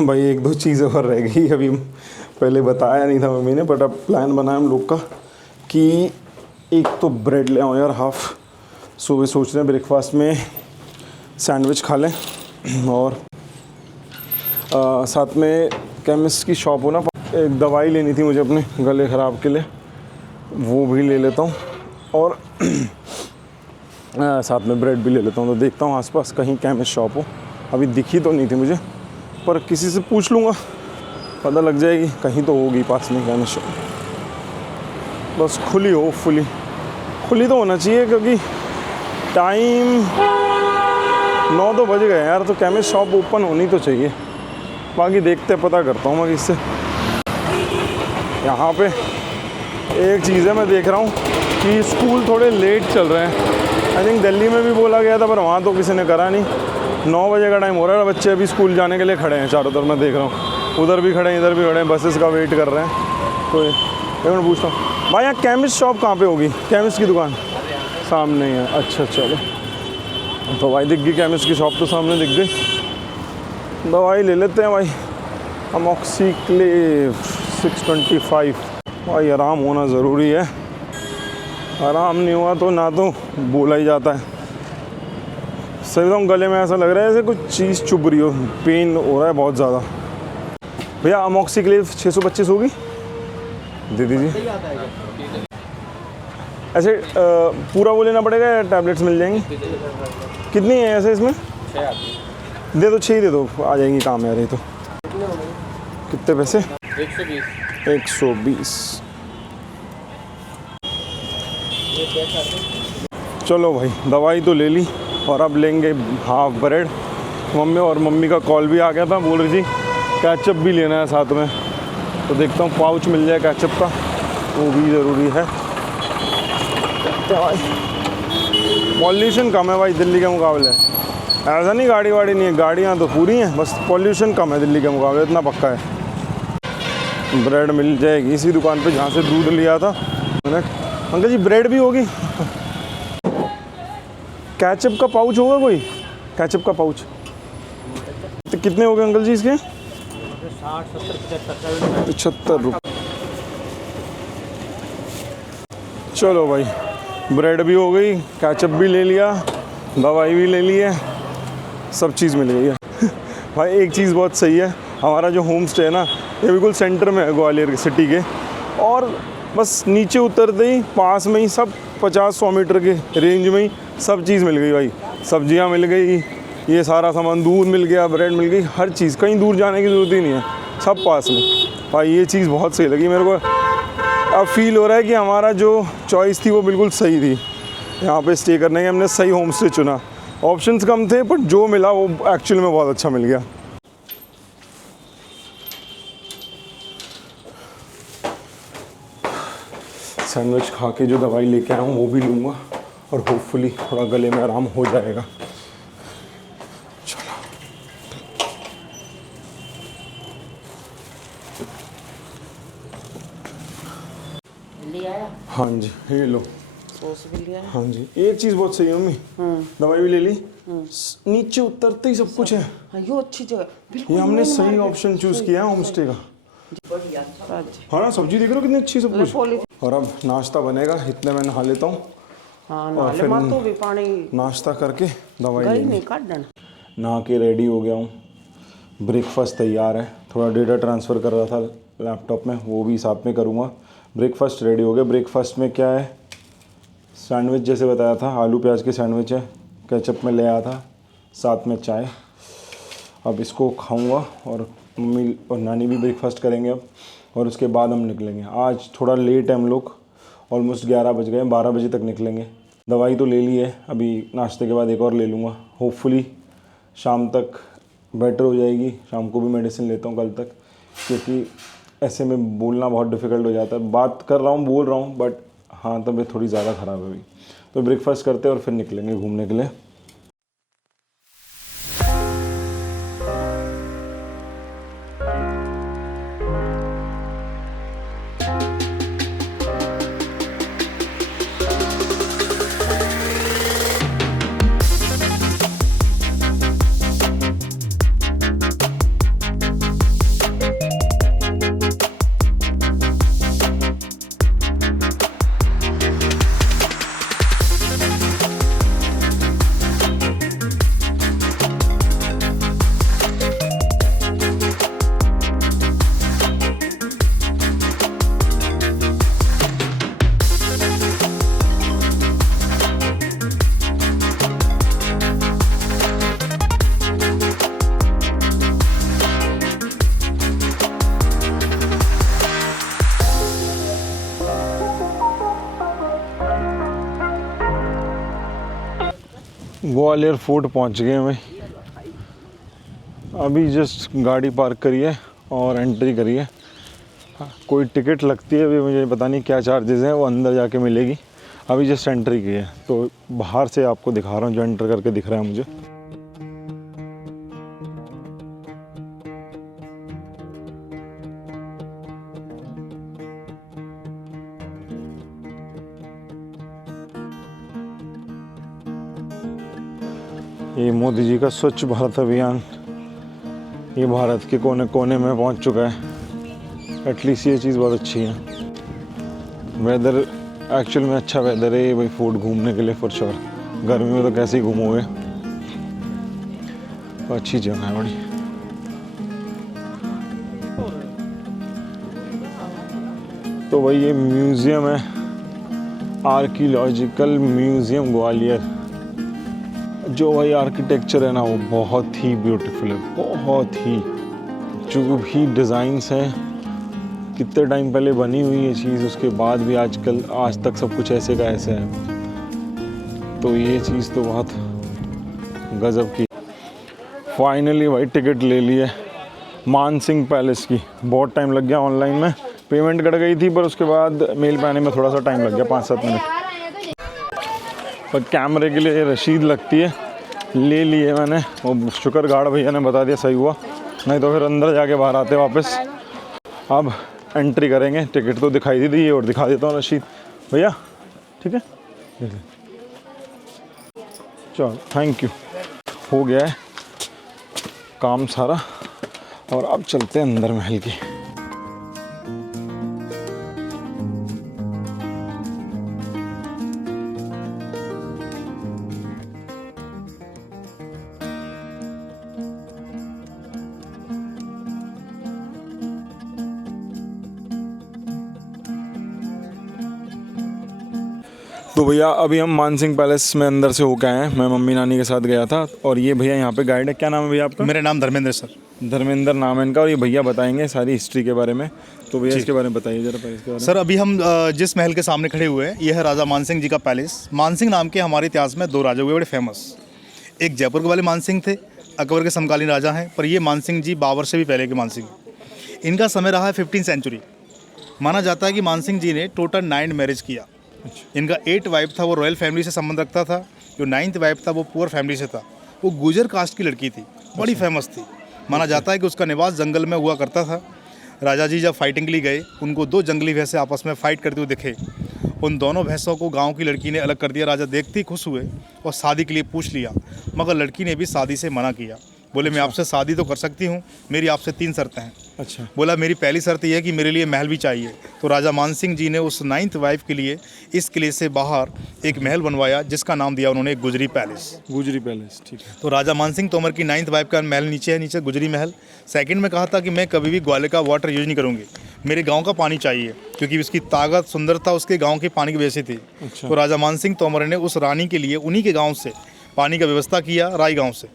भाई एक दो चीज़ें और रह गई अभी, पहले बताया नहीं था मम्मी ने, बट अब प्लान बनाया हम लोग का कि एक तो ब्रेड ले आओ यार हाफ। सुबह सोच रहे हैं ब्रेकफास्ट में सैंडविच खा लें, और साथ में केमिस्ट की शॉप हो ना, एक दवाई लेनी थी मुझे अपने गले ख़राब के लिए, वो भी ले लेता हूँ, और साथ में ब्रेड भी ले लेता हूँ। तो देखता हूँ आसपास कहीं केमिस्ट शॉप हो, अभी दिखी तो नहीं थी मुझे, पर किसी से पूछ लूँगा, पता लग जाएगी, कहीं तो होगी पास में केमिस्ट शॉप। बस खुली हो, खुली तो होना चाहिए, क्योंकि टाइम 9 तो बज गए यार, तो केमिस्ट शॉप ओपन होनी तो चाहिए। बाकी देखते पता करता हूँ मैं किससे। यहाँ पे एक चीज़ है, मैं देख रहा हूँ कि स्कूल थोड़े लेट चल रहे हैं। आई थिंक दिल्ली में भी बोला गया था, पर वहाँ तो किसी ने करा नहीं। 9 बजे का टाइम हो रहा है, बच्चे अभी स्कूल जाने के लिए खड़े हैं चारों तरफ, मैं देख रहा हूँ, उधर भी खड़े हैं, इधर भी खड़े हैं, बसेस का वेट कर रहे हैं। तो एक मिनट पूछता हूँ भाई, यहाँ केमिस्ट शॉप कहाँ पे होगी? केमिस्ट की दुकान सामने ही है। अच्छा चलो, तो भाई दिख गई केमिस्ट की शॉप, तो सामने दिख गई। दवाई ले लेते हैं भाई, अमॉक्सिक्लेव 625। भाई आराम होना ज़रूरी है, आराम नहीं हुआ तो ना तो बोला ही जाता है। सही बताऊँ, गले में ऐसा लग रहा है जैसे कुछ चीज़ चुभ रही हो, पेन हो रहा है बहुत ज़्यादा। भैया अमॉक्सिक्लेव 625 होगी, दे दीजिए। ऐसे पूरा वो लेना पड़ेगा या टैबलेट्स मिल जाएंगी? कितनी है ऐसे इसमें? 6 दे दो, 6 दे दो, आ जाएंगी काम यार। ये तो कितने पैसे? 120। चलो भाई, दवाई तो ले ली, और अब लेंगे हाफ ब्रेड। मम्मी का कॉल भी आ गया था, बोल रही थी केचप भी लेना है साथ में, तो देखता हूँ पाउच मिल जाए केचप का, वो भी ज़रूरी है। पॉल्यूशन कम है भाई दिल्ली के मुकाबले, ऐसा नहीं गाड़ी वाड़ी नहीं है, गाड़ियाँ तो पूरी हैं, बस पॉल्यूशन कम है दिल्ली के मुकाबले, इतना पक्का है। ब्रेड मिल जाएगी इसी दुकान पे जहाँ से दूध लिया था मैंने। अंकल जी ब्रेड भी होगी? केचप का पाउच होगा कोई? केचप का पाउच तो कितने हो गए अंकल जी इसके? 75 रुपये। चलो भाई, ब्रेड भी हो गई, केचप भी ले लिया, दवाई भी ले ली है, सब चीज़ मिल गई है। भाई एक चीज़ बहुत सही है, हमारा जो होम स्टे है ना, ये बिल्कुल सेंटर में है ग्वालियर सिटी के, और बस नीचे उतरते ही पास में ही सब 50-100 मीटर के रेंज में ही सब चीज़ मिल गई भाई। सब्जियां मिल गई, ये सारा सामान, दूध मिल गया, ब्रेड मिल गई, हर चीज़, कहीं दूर जाने की ज़रूरत ही नहीं है, सब पास में भाई। ये चीज़ बहुत सही लगी मेरे को। अब फील हो रहा है कि हमारा जो चॉइस थी वो बिल्कुल सही थी, यहाँ पे स्टे करने की हमने सही होम स्टे चुना। ऑप्शंस कम थे, पर जो मिला वो एक्चुअल में बहुत अच्छा मिल गया। सैंडविच खा के जो दवाई लेके आया हूँ वो भी लूँगा, और होपफुली थोड़ा गले में आराम हो जाएगा। चलो हाँ जी, ये लो सॉस भी लिया। हाँ जी, एक चीज़ बहुत सही है मम्मी, दवाई भी ले ली, नीचे उतरते ही सब कुछ है। हाँ, ये अच्छी जगह, ये हमने सही ऑप्शन चूज़ किया है होम स्टे का। हाँ ना, सब्जी देख रहे हो कितनी अच्छी सब कुछ। और अब नाश्ता बनेगा, इतने मैं नहा लेता हूँ, और फिर नाश्ता करके दवाई लेंगे। नहा के रेडी हो गया हूँ, ब्रेकफास्ट तैयार है, थोड़ा डेटा ट्रांसफ़र कर रहा था लैपटॉप में, वो भी साथ में करूँगा। ब्रेकफास्ट रेडी हो गया। ब्रेकफास्ट में क्या है, सैंडविच जैसे बताया था, आलू प्याज के सैंडविच है, केचप में ले आया था, साथ में चाय। अब इसको खाऊंगा, और मम्मी और नानी भी ब्रेकफास्ट करेंगे अब, और उसके बाद हम निकलेंगे। आज थोड़ा लेट है हम लोग, ऑलमोस्ट 11 बज गए, 12 बजे तक निकलेंगे। दवाई तो ले ली है, अभी नाश्ते के बाद एक और ले लूँगा, होपफुली शाम तक बेटर हो जाएगी। शाम को भी मेडिसिन लेता हूँ कल तक, क्योंकि ऐसे में बोलना बहुत डिफ़िकल्ट हो जाता है। बात कर रहा हूँ, बोल रहा हूँ, बट हाँ तबीयत थोड़ी ज़्यादा ख़राब है अभी। तो ब्रेकफास्ट करते हैं और फिर निकलेंगे घूमने के लिए। ग्वालियर फोर्ट पहुंच गए भाई। अभी जस्ट गाड़ी पार्क करी है और एंट्री करी है। कोई टिकट लगती है, अभी मुझे पता नहीं क्या चार्जेस हैं, वो अंदर जाके मिलेगी। अभी जस्ट एंट्री की है तो बाहर से आपको दिखा रहा हूँ जो एंटर करके दिख रहा है मुझे। ये मोदी जी का स्वच्छ भारत अभियान ये भारत के कोने कोने में पहुंच चुका है। एटलीस्ट ये चीज़ बहुत अच्छी है। वेदर एक्चुअल में अच्छा वेदर है ये भाई फूड घूमने के लिए फॉर श्योर। गर्मी में तो कैसे ही घूमोगे, तो अच्छी जगह है बड़ी। तो भाई ये म्यूज़ियम है, आर्कियोलॉजिकल म्यूज़ियम ग्वालियर। जो भाई आर्किटेक्चर है ना वो बहुत ही ब्यूटीफुल है, बहुत ही। जो भी डिज़ाइंस हैं, कितने टाइम पहले बनी हुई ये चीज़, उसके बाद भी आजकल आज तक सब कुछ ऐसे का ऐसे है। तो ये चीज़ तो बहुत गजब की। फाइनली भाई टिकट ले ली है मानसिंह पैलेस की। बहुत टाइम लग गया, ऑनलाइन में पेमेंट कट गई थी पर उसके बाद मेल पे आने में थोड़ा सा टाइम लग गया, 5-7 मिनट। पर कैमरे के लिए रसीद लगती है, ले ली है मैंने। वो शुक्र गार्ड भैया ने बता दिया, सही हुआ, नहीं तो फिर अंदर जाके बाहर आते वापस। अब एंट्री करेंगे। टिकट तो दिखाई दी है और दिखा देता हूँ रसीद भैया, ठीक है। चलो थैंक यू, हो गया है काम सारा। और अब चलते हैं अंदर महल की। तो भैया अभी हम मानसिंह पैलेस में अंदर से होकर आए हैं। मैं मम्मी नानी के साथ गया था और ये भैया यहाँ पे गाइड है। क्या नाम है भैया आपका? मेरा नाम धर्मेंद्र सर। धर्मेंद्र नाम है इनका। और ये भैया बताएंगे सारी हिस्ट्री के बारे में। तो भैया इसके बारे में बताइए ज़रा इसके बारे में। सर अभी हम जिस महल के सामने खड़े हुए हैं यह है राजा मानसिंह जी का पैलेस। मानसिंह नाम के हमारे इतिहास में 2 राजा हुए बड़े फेमस। एक जयपुर के वाले मानसिंह थे, अकबर के समकालीन राजा हैं, पर ये मानसिंह जी बाबर से भी पहले के मानसिंह। इनका समय रहा है 15वीं सेंचुरी। माना जाता है कि मानसिंह जी ने टोटल 9 मैरिज किया। इनका 8 वाइफ था, वो रॉयल फैमिली से संबंध रखता था। जो 9th वाइफ था वो पुअर फैमिली से था। वो गुजर कास्ट की लड़की थी, बड़ी फेमस थी। माना जाता है कि उसका निवास जंगल में हुआ करता था। राजा जी जब फाइटिंग के लिए गए, उनको 2 जंगली भैंसे आपस में फाइट करते हुए दिखे। उन दोनों भैंसों को गांव की लड़की ने अलग कर दिया। राजा देखते ही खुश हुए और शादी के लिए पूछ लिया, मगर लड़की ने भी शादी से मना किया। बोले मैं आपसे शादी तो कर सकती हूँ, मेरी आपसे 3 शर्तें हैं। अच्छा। बोला मेरी पहली शर्त यह है कि मेरे लिए महल भी चाहिए। तो राजा मानसिंह जी ने उस 9th वाइफ के लिए इस किले से बाहर एक महल बनवाया, जिसका नाम दिया उन्होंने गुजरी पैलेस। गुजरी पैलेस, ठीक है। तो राजा मानसिंह तोमर की 9th वाइफ का महल नीचे है, नीचे गुजरी महल। सेकंड में कहा था कि मैं कभी भी ग्वालियर का वाटर यूज नहीं करूँगी, मेरे गाँव का पानी चाहिए, क्योंकि उसकी ताकत सुंदरता उसके गाँव के पानी की वजह से थी। अच्छा। तो राजा मानसिंह तोमर ने उस रानी के लिए उन्हीं के गाँव से पानी का व्यवस्था किया, राई गांव से।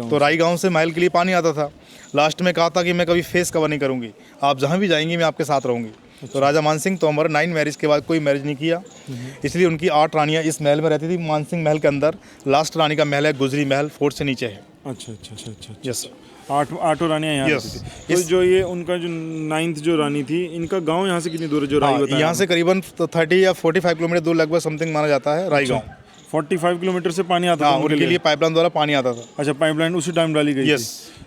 तो राई गांव से महल के लिए पानी आता था। लास्ट में कहा था कि मैं कभी फेस कवर नहीं करूंगी, आप जहां भी जाएंगी मैं आपके साथ रहूंगी। अच्छा। तो राजा मानसिंह तोमर 9 मैरिज के बाद कोई मैरिज नहीं किया, इसलिए उनकी 8 रानियां इस महल में रहती थी। मानसिंह महल के अंदर लास्ट रानी का महल है गुजरी महल, फोर्ट से नीचे है। अच्छा अच्छा अच्छा अच्छा। यस, 8 रानियां यहाँ रहती थी। तो जो ये उनका जो 9th जो रानी थी, इनका गाँव यहाँ से कितनी दूर है? जो राई बताया यहाँ से करीबन 30 या 45 किलोमीटर दूर लगभग समथिंग माना जाता है राई गाँव। 45 किलोमीटर से पानी आता था उनके लिए पाइपलाइन द्वारा पानी आता था। अच्छा, पाइपलाइन उसी टाइम डाली गई। यस।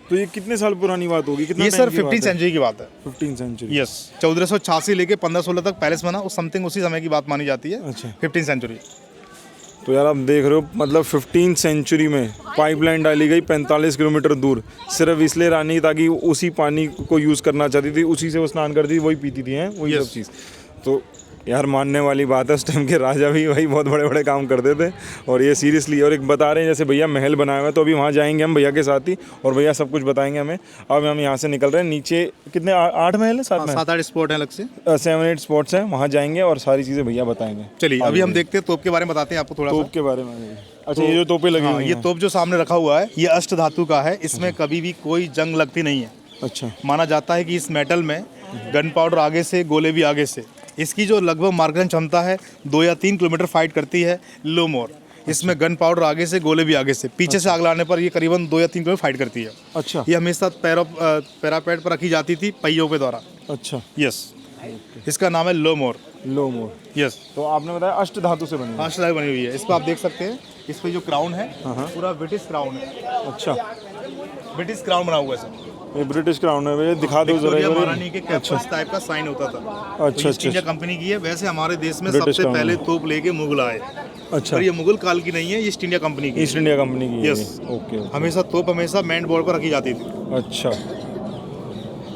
तो ये कितने साल पुरानी बात होगी? कितना ये सर 15वीं सेंचुरी की बात है। 15th century. यस, 1486 लेके 1516 तक पैलेस बना, उस समथिंग उसी समय की बात मानी जाती है। अच्छा, 15th सेंचुरी। तो यार आप देख रहे हो, मतलब 15th सेंचुरी में पाइपलाइन डाली गई 45 किलोमीटर दूर, सिर्फ इसलिए रानी ताकि उसी पानी को यूज़ करना चाहती थी, उसी से वो स्नान करती थी, वही पीती थी, हैं वही सब चीज़। तो यार मानने वाली बात है, उस टाइम के राजा भी भाई बहुत बड़े बड़े काम करते थे। और ये सीरियसली, और एक बता रहे हैं जैसे भैया महल बनाया हुआ है, तो अभी वहाँ जाएंगे हम भैया के साथ ही, और भैया सब कुछ बताएंगे हमें। अब हम यहाँ से निकल रहे हैं। नीचे कितने 8 महल है? 7-8 स्पॉट है अलग से, 7-8 स्पॉट्स हैं, वहाँ जाएंगे और सारी चीज़ें भैया बताएंगे। चलिए अभी हम देखते हैं तोप के बारे में, बताते हैं आपको थोड़ा तोप के बारे में। अच्छा, ये जो तोपें लगी हुई हैं, ये तोप जो सामने रखा हुआ है ये अष्ट धातु का है, इसमें कभी भी कोई जंग लगती नहीं है। अच्छा। माना जाता है कि इस मेटल में गन पाउडर आगे से, गोले भी आगे से। इसकी जो लगभग मार्गदर्शन क्षमता है 2 या 3 किलोमीटर फाइट करती है, लो मोर। इसमें गन पाउडर आगे से, गोले भी आगे से, पीछे से आग लाने पर ये करीबन 2 या 3 किलोमीटर फाइट करती है। अच्छा। ये हमेशा पैरापेट पर रखी जाती थी पहियों के द्वारा। अच्छा। यस, इसका नाम है लो मोर। लो मोर। यस। तो आपने बताया अष्ट धातु से बनी है। अष्ट धातु बनी हुई है। इस पर आप देख सकते हैं, इस पे जो क्राउन है पूरा ब्रिटिश क्राउन है। अच्छा, ब्रिटिश क्राउन बना हुआ है सर। ये ब्रिटिश क्राउन है भैया, दिखा दो जरा। महारानी के कैप्टन टाइप का साइन होता था। अच्छा। ईस्ट इंडिया कंपनी की है। वैसे हमारे देश में सबसे पहले तोप लेके मुगल आए। अच्छा। और ये मुगल काल की नहीं है, ये ईस्ट इंडिया कंपनी की। ईस्ट इंडिया कंपनी की। यस। ओके। हमेशा तोप हमेशा मैन बोर्ड पर रखी जाती थी। अच्छा।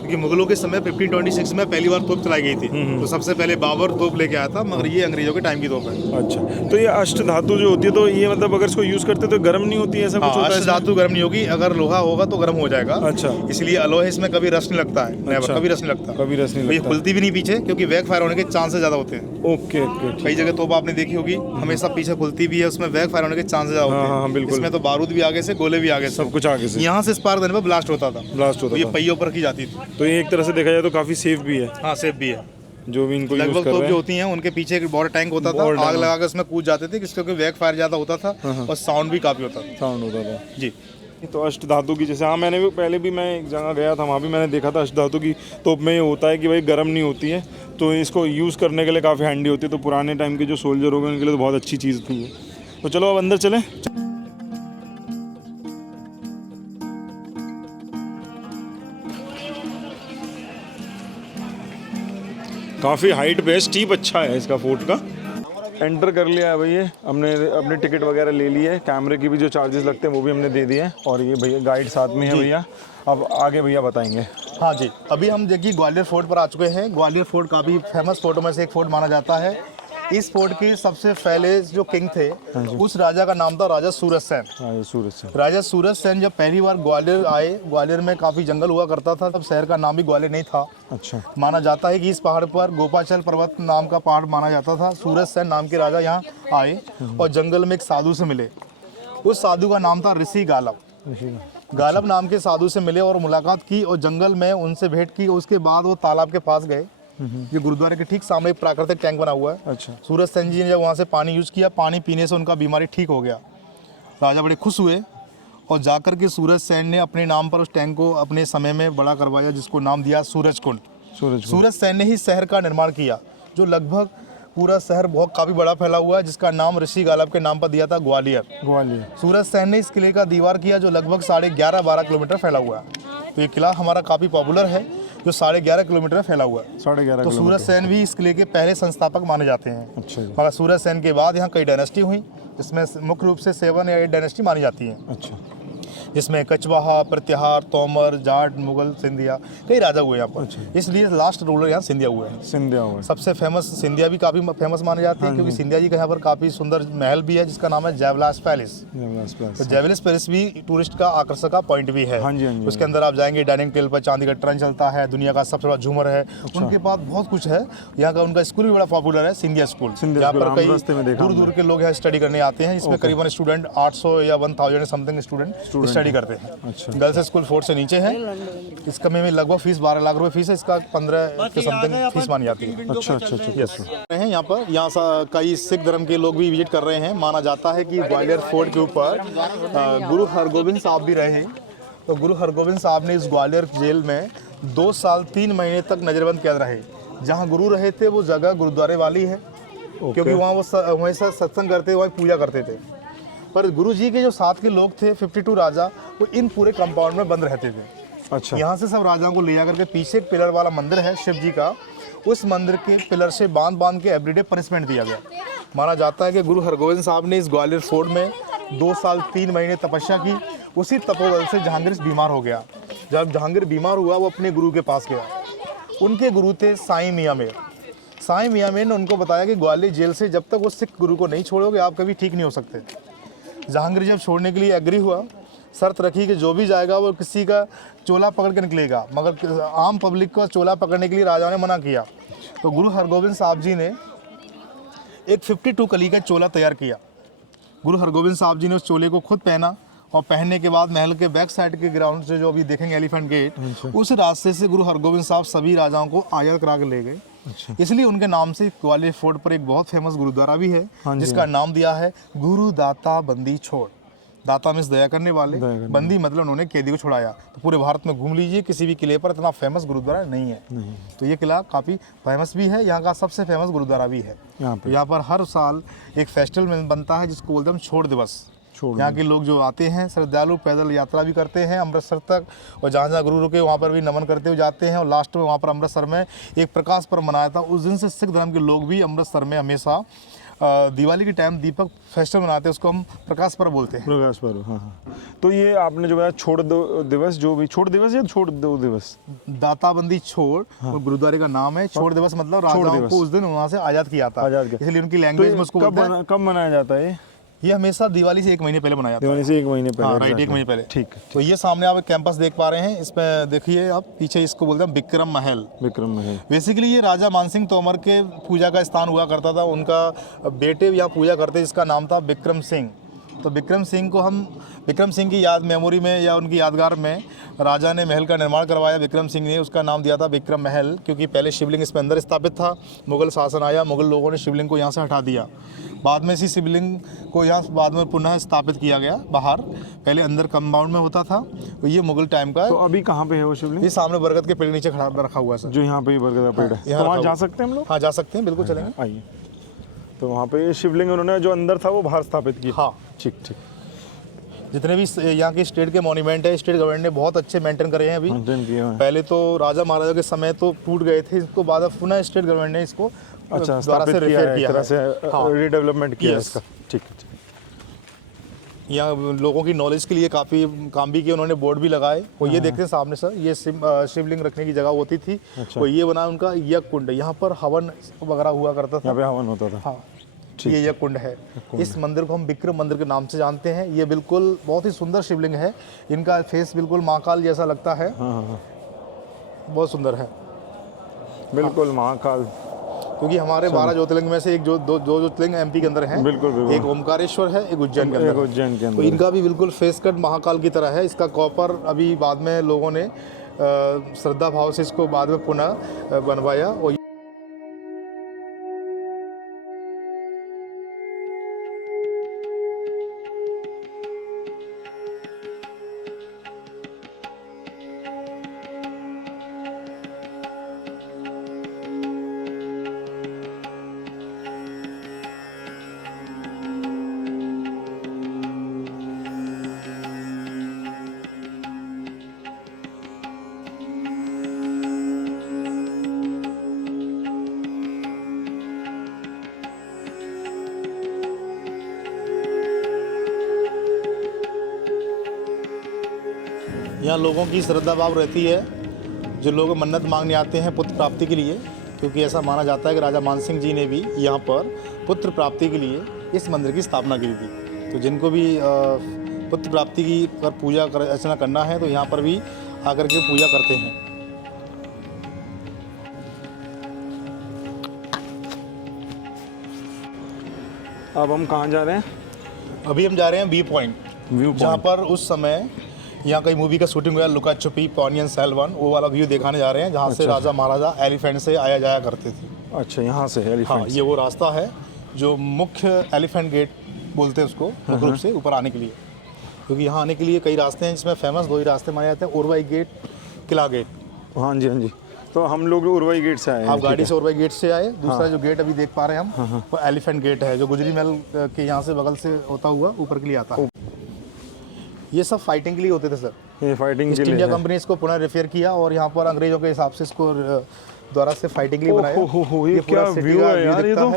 क्योंकि मुगलों के समय 1526 में पहली बार तोप चलाई गई थी। तो सबसे पहले बाबर तोप लेके आया था, मगर ये अंग्रेजों के टाइम की तोप है। अच्छा, तो ये अष्ट धातु जो होती है, तो ये मतलब अगर इसको यूज करते तो गर्म नहीं होती है, ऐसा कुछ होता है? अष्ट धातु गर्म नहीं होगी, अगर लोहा होगा तो गर्म हो जाएगा। अच्छा। इसलिए अलोहे इसमें कभी रस नहीं लगता है। अच्छा। कभी रस नहीं लगता। कभी रस नहीं तो ये लगता। खुलती भी नहीं पीछे, क्योंकि बैक फायर होने के चांसेस ज्यादा होते हैं। Okay okay. कई जगह तोप आपने देखी होगी, हमेशा पीछे खुलती भी है, उसमें बैक फायर होने के चांसेस ज्यादा होते हैं। हाँ, बिल्कुल। इसमें तो बारूद भी आगे से, गोले भी आगे से, सब कुछ आगे से। यहाँ से स्पार्क देने पर ब्लास्ट होता था। ब्लास्ट होता तो ये था। पहियों पर रखी जाती थी। तो ये एक तरह से देखा जाए तो काफी सेफ भी है। हाँ, सेफ भी है। जो भी इनको यूज लगभग कर तोप रहे जो हैं। होती हैं उनके पीछे एक बॉर्डर टैंक होता था, आग लगा कर उसमें कूद जाते थे, क्योंकि बैक फायर ज्यादा होता था और साउंड भी काफी होता था। साउंड होता था जी। तो अष्ट धातु की, जैसे हाँ मैंने भी पहले भी मैं एक जगह गया था, वहाँ भी मैंने देखा था अष्ट धातु की तोप में ये होता है कि भाई गर्म नहीं होती है, तो इसको यूज़ करने के लिए काफ़ी हैंडी होती है। तो पुराने टाइम के जो सोल्जर हो गए उनके लिए तो बहुत अच्छी चीज़ थी ये। तो चलो अब अंदर चलें। काफ़ी हाइट पे है, स्टीप अच्छा है इसका फोर्ट का। एंटर कर लिया है भैया, हमने अपनी टिकट वगैरह ले ली है, कैमरे की भी जो चार्जेस लगते हैं वो भी हमने दे दिए हैं, और ये भैया गाइड साथ में है भैया। अब आगे भैया बताएंगे। हाँ जी, अभी हम देखिए ग्वालियर फोर्ट पर आ चुके हैं। ग्वालियर फोर्ट काफ़ी फेमस फोर्टों में से एक फोर्ट माना जाता है। इस फोर्ट के सबसे पहले जो किंग थे, उस राजा का नाम था राजा सूरज सेन। राजा सूरज सेन जब पहली बार ग्वालियर आए, ग्वालियर में काफ़ी जंगल हुआ करता था, तब शहर का नाम भी ग्वालियर नहीं था। अच्छा। माना जाता है कि इस पहाड़ पर गोपाचल पर्वत नाम का पहाड़ माना जाता था। सूरज सेन नाम के राजा यहाँ आए और जंगल में एक साधु से मिले। उस साधु का नाम था ऋषि गालब। गालब नाम के साधु से मिले और मुलाकात की और जंगल में उनसे भेंट की। उसके बाद वो तालाब के पास गए। ये गुरुद्वारे के ठीक सामने एक प्राकृतिक टैंक बना हुआ है। अच्छा। सूरज सेन जी ने जब वहाँ से पानी यूज़ किया, पानी पीने से उनका बीमारी ठीक हो गया। राजा बड़े खुश हुए और जाकर के सूरज सेन ने अपने नाम पर उस टैंक को अपने समय में बड़ा करवाया, जिसको नाम दिया सूरज कुंड। सूरज सेन ने ही शहर का निर्माण किया, जो लगभग पूरा शहर बहुत काफ़ी बड़ा फैला हुआ है, जिसका नाम ऋषि गालब के नाम पर दिया था, ग्वालियर। सूरज सेन ने इस किले का दीवार किया, जो लगभग 11.5-12 किलोमीटर फैला हुआ है। तो ये किला हमारा काफ़ी पॉपुलर है, जो 11.5 किलोमीटर फैला हुआ है। 11.5 तो सूरज सेन भी इस किले के पहले संस्थापक माने जाते हैं। अच्छा। मगर सूरज सेन के बाद यहाँ कई डायनेस्टी हुई, जिसमें मुख्य रूप से 7 या 8 डायनेस्टी मानी जाती हैं। अच्छा। जिसमें कचवाहा, प्रत्याहार, तोमर, जाट, मुगल, सिंधिया, कई राजा हुए यहाँ पर। अच्छा। इसलिए लास्ट रूलर यहाँ सिंधिया हुए हैं। सिंधिया हुए सबसे फेमस सिंधिया भी काफ़ी फेमस माने जाते हैं, क्योंकि सिंधिया जी के यहाँ पर काफ़ी सुंदर महल भी है, जिसका नाम है जयविलास पैलेस। तो जयविलास पैलेस भी टूरिस्ट का आकर्षक का पॉइंट भी है। उसके अंदर आप जाएंगे, डाइनिंग टेबल पर चांदी का ट्रेन चलता है, दुनिया का सबसे बड़ा झूमर है। उनके पास बहुत कुछ है। यहाँ का उनका स्कूल भी बड़ा पॉपुलर है, सिंधिया स्कूल। यहाँ पर कई दूर दूर के लोग यहाँ स्टडी करने आते हैं। इसमें करीबन स्टूडेंट 800 या 1000 समथिंग स्टूडेंट स्टडी करते हैं। गर्ल्स स्कूल 4 से नीचे है। इसका में लगभग फीस 12 लाख रुपए फीस है। इसका 15 के समथिंग फीस मानी जाती है। अच्छा। यहाँ पर कई सिख धर्म के लोग भी विजिट कर रहे हैं। माना जाता है कि ग्वालियर फोर्ट के ऊपर गुरु हरगोबिंद साहब भी रहे। तो गुरु हरगोबिंद साहब ने इस ग्वालियर जेल में 2 साल 3 महीने तक नजरबंद कैद रहे। जहाँ गुरु रहे थे वो जगह गुरुद्वारे वाली है, क्योंकि वहाँ वो हमेशा सत्संग करते, वहाँ पूजा करते थे। पर गुरु जी के जो साथ के लोग थे, 52 राजा, वो इन पूरे कंपाउंड में बंद रहते थे। अच्छा। यहाँ से सब राजाओं को ले जाकर के पीछे एक पिलर वाला मंदिर है शिव जी का, उस मंदिर के पिलर से बांध के एवरीडे पनिशमेंट दिया गया। माना जाता है कि गुरु हरगोबिंद साहब ने इस ग्वालियर फोर्ट में 2 साल 3 महीने तपस्या की। उसी तपोबल से जहांगीर बीमार हो गया। जब जहांगीर बीमार हुआ, वो अपने गुरु के पास गया। उनके गुरु थे साईं मियां मीर। साईं मियां मीर ने उनको बताया कि ग्वालियर जेल से जब तक वो सिख गुरु को नहीं छोड़ोगे, आप कभी ठीक नहीं हो सकते। जहांगीर जब छोड़ने के लिए एग्री हुआ, शर्त रखी कि जो भी जाएगा वो किसी का चोला पकड़ के निकलेगा, मगर आम पब्लिक को चोला पकड़ने के लिए राजाओं ने मना किया। तो गुरु हरगोबिंद साहब जी ने एक 52 कली का चोला तैयार किया। गुरु हरगोबिंद साहब जी ने उस चोले को खुद पहना और पहनने के बाद महल के बैक साइड के ग्राउंड से जो अभी देखेंगे एलिफेंट गेट, उस रास्ते से गुरु हरगोबिंद साहब सभी राजाओं को आज़ाद करा के ले गए। इसलिए उनके नाम से ग्वालियर फोर्ट पर एक बहुत फेमस गुरुद्वारा भी है, जिसका नाम दिया है गुरु दाता बंदी छोड़। दाता मीन्स दया करने वाले, बंदी मतलब उन्होंने कैदी को छुड़ाया। तो पूरे भारत में घूम लीजिए, किसी भी किले पर इतना फेमस गुरुद्वारा नहीं है। तो ये किला काफ़ी फेमस भी है, यहाँ का सबसे फेमस गुरुद्वारा भी है। यहाँ पर हर साल एक फेस्टिवल बनता है जिसको बोलते हैं हम छोड़ दिवस। यहाँ के लोग जो आते हैं श्रद्धालु पैदल यात्रा भी करते हैं अमृतसर तक, और जहाँ जहाँ गुरु रुके वहाँ पर भी नमन करते हुए जाते हैं। और लास्ट में वहाँ पर अमृतसर में एक प्रकाश पर्व मनाया था। उस दिन से सिख धर्म के लोग भी अमृतसर में हमेशा दिवाली के टाइम दीपक फेस्टिवल मनाते हैं, उसको हम प्रकाश पर्व बोलते हैं। प्रकाश पर्व, हाँ। तो ये आपने जो बताया छोड़ दो दिवस, जो भी छोड़ दिवस या छोड़ दो दिवस, दाताबंदी छोड़ और गुरुद्वारे का नाम है। छोड़ दिवस मतलब राजाओं को उस दिन वहाँ से आज़ाद किया था, इसलिए उनकी लैंग्वेज में उसको कब मनाया जाता है? ये हमेशा दिवाली से 1 महीने पहले बनाया जाता है। दिवाली से 1 महीने पहले, हाँ, राइट, 1 महीने पहले। ठीक है। तो ये सामने आप एक कैंपस देख पा रहे हैं, इसमें देखिए आप पीछे, इसको बोलते हैं विक्रम महल। विक्रम महल बेसिकली ये राजा मानसिंह तोमर के पूजा का स्थान हुआ करता था। उनका बेटे यहाँ पूजा करते, जिसका नाम था विक्रम सिंह। तो विक्रम सिंह को हम विक्रम सिंह की याद मेमोरी में या उनकी यादगार में राजा ने महल का निर्माण करवाया विक्रम सिंह ने। उसका नाम दिया था विक्रम महल, क्योंकि पहले शिवलिंग इसमें अंदर स्थापित था। मुगल शासन आया, मुगल लोगों ने शिवलिंग को यहाँ से हटा दिया। बाद में इसी शिवलिंग को यहाँ बाद में पुनः स्थापित किया गया बाहर, पहले अंदर कंपाउंड में होता था। तो ये मुगल टाइम का। तो अभी कहाँ पे है वो शिवलिंग? ये सामने बरगद के पेड़ नीचे खड़ा रखा हुआ है सर, जो यहाँ पे बरगद का पेड़ है। तो वहाँ जा सकते हैं हम लोग? हाँ, जा सकते हैं, बिल्कुल चलेंगे, आइए। तो वहाँ पे शिवलिंग उन्होंने जो अंदर था वो बाहर स्थापित किया। हाँ, ठीक ठीक। जितने भी यहाँ के स्टेट के मॉन्यूमेंट है, स्टेट गवर्नमेंट ने बहुत अच्छे मेंटेन करे हैं अभी। पहले तो राजा महाराजा के समय तो टूट गए थे, इसको बाद में पुनः स्टेट गवर्नमेंट ने इसको दोबारा से रिपेयर किया, तरह से रीडेवलपमेंट किया इसका। ठीक है। यहाँ लोगों की नॉलेज के लिए काफ़ी काम भी किए उन्होंने, बोर्ड भी लगाए। और ये देखते हैं सामने सर, ये शिवलिंग रखने की जगह होती थी। तो ये बना उनका यज्ञ कुंड, यहाँ पर हवन वगैरह हुआ करता था। यहाँ पे हवन होता था। हाँ, ये यज्ञ कुंड है। इस मंदिर को हम विक्रम मंदिर के नाम से जानते हैं। ये बिल्कुल बहुत ही सुंदर शिवलिंग है, इनका फेस बिल्कुल महाकाल जैसा लगता है। बहुत सुंदर है, बिल्कुल महाकाल। क्योंकि हमारे 12 ज्योतिर्लिंग में से एक दो ज्योतिर्लिंग एमपी के अंदर हैं। बिल्कुल। एक ओमकारेश्वर है, एक उज्जैन के अंदर। तो इनका भी बिल्कुल फेस कट महाकाल की तरह है। इसका कॉपर अभी बाद में लोगों ने श्रद्धा भाव से इसको बाद में पुनः बनवाया। और यहाँ लोगों की श्रद्धा भाव रहती है, जो लोग मन्नत मांगने आते हैं पुत्र प्राप्ति के लिए, क्योंकि ऐसा माना जाता है कि राजा मानसिंह जी ने भी यहाँ पर पुत्र प्राप्ति के लिए इस मंदिर की स्थापना की थी। तो जिनको भी पुत्र प्राप्ति की पर पूजा अर्चना करना है तो यहाँ पर भी आकर के पूजा करते हैं। अब हम कहाँ जा रहे हैं? अभी हम जा रहे हैं व्यू पॉइंट, जहाँ पर उस समय यहाँ कई मूवी का शूटिंग हुआ, लुका छुपी, पॉनियन सेल्वन, वो वाला व्यू दिखाने जा रहे हैं, जहाँ से राजा महाराजा एलिफेंट से आया जाया करते थे। अच्छा, यहाँ से एलिफेंट? हाँ, ये वो रास्ता है जो मुख्य एलिफेंट गेट बोलते हैं उसको, मुख्य रूप से ऊपर आने के लिए। क्योंकि यहाँ आने के लिए कई रास्ते हैं, जिसमें फेमस 2 ही रास्ते माने जाते हैं, उर्वाई गेट, किला गेट। हाँ जी, हाँ जी। तो हम लोग उर्वाई गेट से आए हैं। आप गाड़ी से उर्वाई गेट से आए। दूसरा जो गेट अभी देख पा रहे हैं हम, वो एलिफेंट गेट है, जो गुजरी महल के यहाँ से बगल से होता हुआ ऊपर के लिए आता है। ये सब फाइटिंग के लिए होते थे सर। ये फाइटिंग के लिए इंडिया कंपनी इसको पुनः रिपेयर किया और यहाँ पर अंग्रेजों के हिसाब से इसको द्वारा से फाइटिंग के लिए बनाया। ये क्या व्यू है यार, ये तो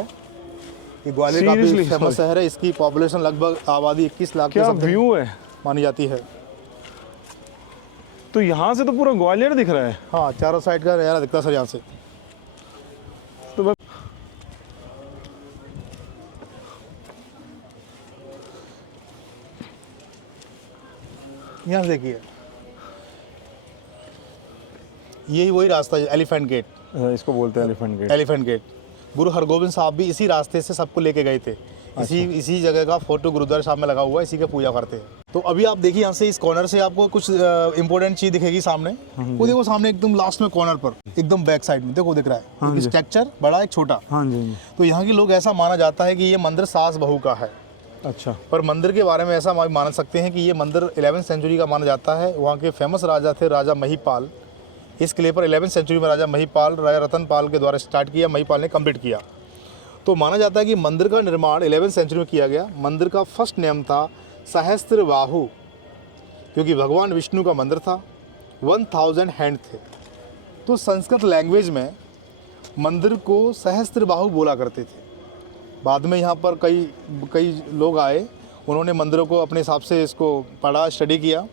ये ग्वालियर काफी फेमस शहर है। इसकी पॉपुलेशन लगभग आबादी 21 लाख क्या व्यू है मानी जाती है। तो यहाँ से तो पूरा ग्वालियर दिख रहा है। हाँ, चारों साइड का नज़ारा दिखता है सर यहाँ से। तो बस यहाँ देखिए, यही वही रास्ता है, एलिफेंट गेट। इसको बोलते हैं एलिफेंट गेट। Elephant gate. गुरु हरगोबिंद साहब भी इसी रास्ते से सबको लेके गए थे। इसी जगह का फोटो गुरुद्वारा साहब में लगा हुआ है, इसी का पूजा करते हैं। तो अभी आप देखिए यहाँ से इस कॉर्नर से आपको कुछ इंपॉर्टेंट चीज दिखेगी सामने। वो देखो सामने एकदम लास्ट में कॉर्नर पर एकदम बैक साइड में देखो दिख रहा है स्ट्रक्चर, बड़ा एक छोटा। हाँ जी। तो यहाँ के लोग ऐसा माना जाता है कि ये मंदिर सास बहू का है। अच्छा। पर मंदिर के बारे में ऐसा मान सकते हैं कि ये मंदिर 11वीं सेंचुरी का माना जाता है। वहाँ के फेमस राजा थे राजा महिपाल। इस किले पर 11वीं सेंचुरी में राजा महिपाल, राजा रतनपाल के द्वारा स्टार्ट किया, महिपाल ने कंप्लीट किया। तो माना जाता है कि मंदिर का निर्माण 11वीं सेंचुरी में किया गया। मंदिर का फर्स्ट नेम था सहस्त्रबाहु, क्योंकि भगवान विष्णु का मंदिर था। 1000 हैंड थे। तो संस्कृत लैंग्वेज में मंदिर को सहस्त्रबाहु बोला करते थे। बाद में यहाँ पर कई लोग आए, उन्होंने मंदिरों को अपने हिसाब से इसको पढ़ा, स्टडी किया।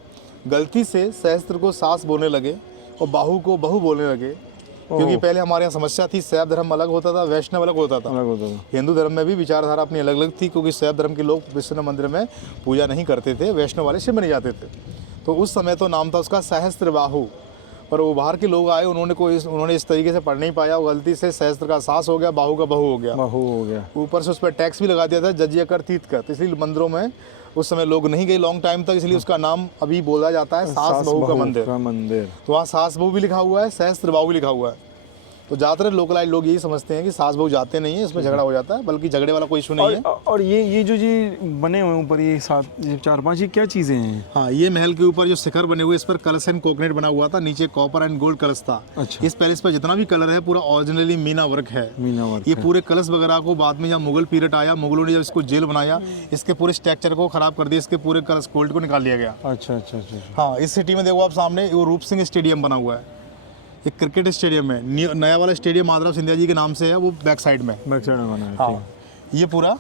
गलती से सहस्त्र को सास बोलने लगे और बाहु को बहु बोलने लगे, क्योंकि पहले हमारे यहाँ समस्या थी, शैव धर्म अलग होता था, वैष्णव अलग होता था। हिंदू धर्म में भी विचारधारा अपनी अलग अलग थी, क्योंकि शैव धर्म के लोग विष्णु मंदिर में पूजा नहीं करते थे, वैष्णव वाले शिव में नहीं जाते थे। तो उस समय तो नाम था उसका सहस्त्रबाहु। पर वो बाहर के लोग आए, उन्होंने इस तरीके से पढ़ नहीं पाया, वो गलती से सहस्त्र का सास हो गया, बाहु का बहु हो गया। ऊपर से उस पर टैक्स भी लगा दिया था, जजिया कर तीत कर। तो इसलिए मंदिरों में उस समय लोग नहीं गए लॉन्ग टाइम तक, इसलिए उसका नाम अभी बोला जाता है सास बहू का मंदिर। तो वहाँ सास बहू भी लिखा हुआ है, सहस्त्र बाहु भी लिखा हुआ है। तो ज़्यादातर लोकलाइज लोग यही समझते हैं कि सास बहू जाते नहीं है, इसमें झगड़ा हो जाता है, बल्कि झगड़े वाला कोई इशू नहीं है। और ये जो जी बने हुए ऊपर ये 4-5 ये क्या चीज़ें हैं? हाँ, ये महल के ऊपर जो शिखर बने हुए, इस पर कलश एंड कोकोनट बना हुआ था, नीचे कॉपर एंड गोल्ड कलश था। अच्छा। इस पैलेस पर जितना भी कलर है पूरा ओरिजिनली मीना वर्क है। ये पूरे कलश वगैरह को बाद में जब मुगल पीरियड आया, मुगलों ने जब इसको जेल बनाया, इसके पूरे स्ट्रक्चर को खराब कर दिया, इसके पूरे कलश गोल्ड को निकाल लिया गया। अच्छा। हाँ, इस सिटी में देखो आप सामने वो रूप सिंह स्टेडियम बना हुआ है, एक क्रिकेट स्टेडियम है। नया वाला स्टेडियम माधवराव सिंधिया जी के नाम से है, वो बैक साइड में बना है। हाँ, ये पूरा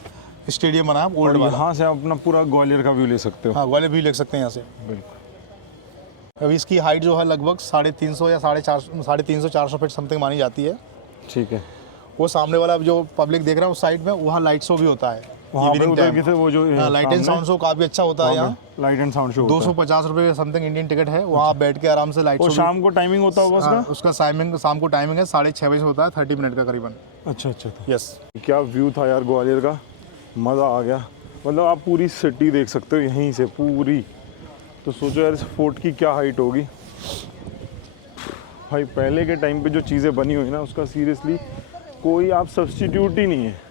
स्टेडियम बना है ओल्ड वाला। यहाँ से आप अपना पूरा ग्वालियर का व्यू ले सकते हो। हाँ, ग्वालियर व्यू ले सकते हैं यहाँ से। बिल्कुल। अभी इसकी हाइट जो है लगभग 350 या 350-400 फीट समथिंग मानी जाती है। ठीक है। वो सामने वाला जो पब्लिक देख रहा है उस साइड में, वहाँ लाइट शो भी होता है। वो जो लाइट एंड साउंड शो काफी अच्छा होता है यहाँ। लाइट एंड साउंड शो 250 रुपये समथिंग इंडियन टिकट है, वहाँ बैठ के आराम से लाइट शो। शाम को टाइमिंग होता होगा उसका शाम को टाइमिंग है 6:30 बजे होता है, 30 मिनट का करीबन। अच्छा। यस। क्या व्यू था यार ग्वालियर का, मज़ा आ गया। मतलब आप पूरी सिटी देख सकते हो यहीं से पूरी। तो सोचो यार इस फोर्ट की क्या हाइट होगी भाई। पहले के टाइम पे जो चीज़ें बनी हुई ना, उसका सीरियसली कोई आप सब्स्टिट्यूट ही नहीं है।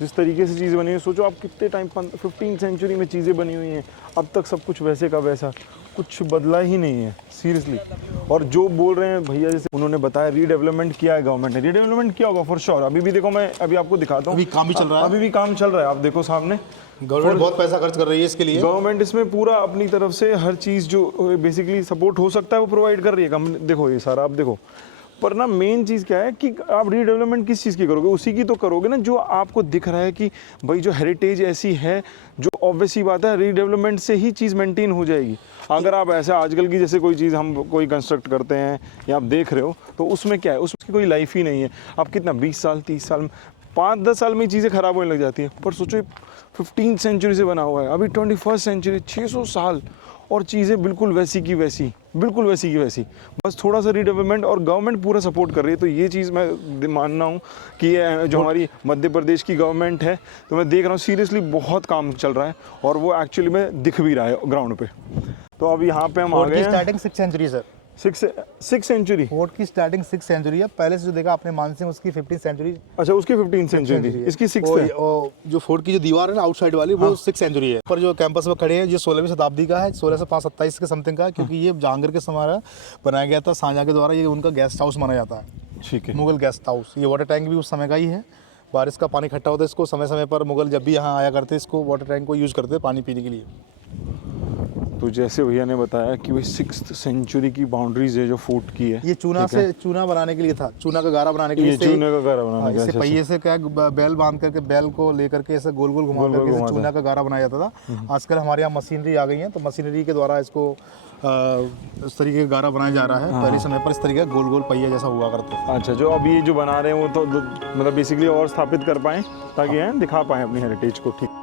जिस तरीके से चीज़ें बनी हुई, सोचो आप कितने टाइम 15वीं सेंचुरी में चीज़ें बनी हुई हैं, अब तक सब कुछ वैसे का वैसा, कुछ बदला ही नहीं है सीरियसली। और जो बोल रहे हैं भैया, जैसे उन्होंने बताया रीडेवलपमेंट किया है गवर्नमेंट ने, रीडेवलपमेंट किया होगा फॉर श्योर। अभी भी देखो, मैं अभी आपको दिखाता हूँ, अभी काम भी चल रहा है। अभी भी काम चल रहा है, आप देखो सामने। गवर्नमेंट बहुत पैसा खर्च कर रही है इसके लिए। गवर्नमेंट इसमें पूरा अपनी तरफ से हर चीज़ जो बेसिकली सपोर्ट हो सकता है वो प्रोवाइड कर रही है। देखो ये सारा आप देखो। पर ना मेन चीज़ क्या है कि आप रीडेवलपमेंट किस चीज़ की करोगे, उसी की तो करोगे ना जो आपको दिख रहा है कि भाई जो हेरिटेज ऐसी है, जो ऑब्वियस ही बात है रीडेवलपमेंट से ही चीज़ मेंटेन हो जाएगी। अगर आप ऐसे आजकल की जैसे कोई चीज़ हम कोई कंस्ट्रक्ट करते हैं या आप देख रहे हो, तो उसमें क्या है, उसकी कोई लाइफ ही नहीं है। आप कितना 20 साल 30 साल 5-10 साल में चीज़ें ख़राब होने लग जाती हैं। पर सोचो 15वीं सेंचुरी से बना हुआ है, अभी 21st सेंचुरी 600 साल, और चीज़ें बिल्कुल वैसी की वैसी, बिल्कुल वैसी की वैसी। बस थोड़ा सा रीडेवलपमेंट और गवर्नमेंट पूरा सपोर्ट कर रही है। तो ये चीज़ मैं मानना हूँ कि ये जो हमारी मध्य प्रदेश की गवर्नमेंट है, तो मैं देख रहा हूँ सीरियसली बहुत काम चल रहा है और वो एक्चुअली में दिख भी रहा है ग्राउंड पे। तो अब यहाँ पे हम आ गए हैं। Starting 6th century sir, 6th century. Fort की स्टार्टिंग 6th सेंचुरी है। पहले से जो देखा आपने मानसिंह, उसकी 15th सेंचुरी। अच्छा, उसकी 15th सेंचुरी थी, इसकी 6th है। जो फोर्ट की जो दीवार है ना आउटसाइड वाली, वो 6th सेंचुरी है। पर जो कैंपस में खड़े हैं ये 16वीं शताब्दी का है, 16 से 527 के समथिंग का है, क्योंकि ये जहांगीर के समय बनाया गया था, शाहजहां के द्वारा। ये उनका गेस्ट हाउस माना जाता है। ठीक है। Mughal guest house. ये वाटर टैंक भी उस समय का ही है। बारिश का पानी इकट्ठा होता है, इसको समय समय पर मुगल जब भी यहाँ आया करते, इसको वाटर टैंक को यूज़ करते पानी पीने के लिए। तो जैसे भैया ने बताया कि वही 6th सेंचुरी की बाउंड्रीज है जो फोर्ट की है। ये चूना बनाने के लिए था, चूना का गारा बनाने के लिए। चूने का गारा बनाने के लिए पहिए से क्या बैल बांध करके, बैल को लेकर के ऐसे गोल गोल घुमा करके चूना का गारा बनाया जाता था। आजकल हमारे यहाँ मशीनरी आ गई है, तो मशीनरी के द्वारा इसको इस तरीके का गारा बनाया जा रहा है। पहले समय पर इस तरीके का गोल गोल पहिया जैसा हुआ करते थे। अच्छा, जो अभी जो बना रहे हैं वो तो मतलब बेसिकली और स्थापित कर पाएँ ताकि दिखा पाएँ अपनी हेरिटेज को। ठीक।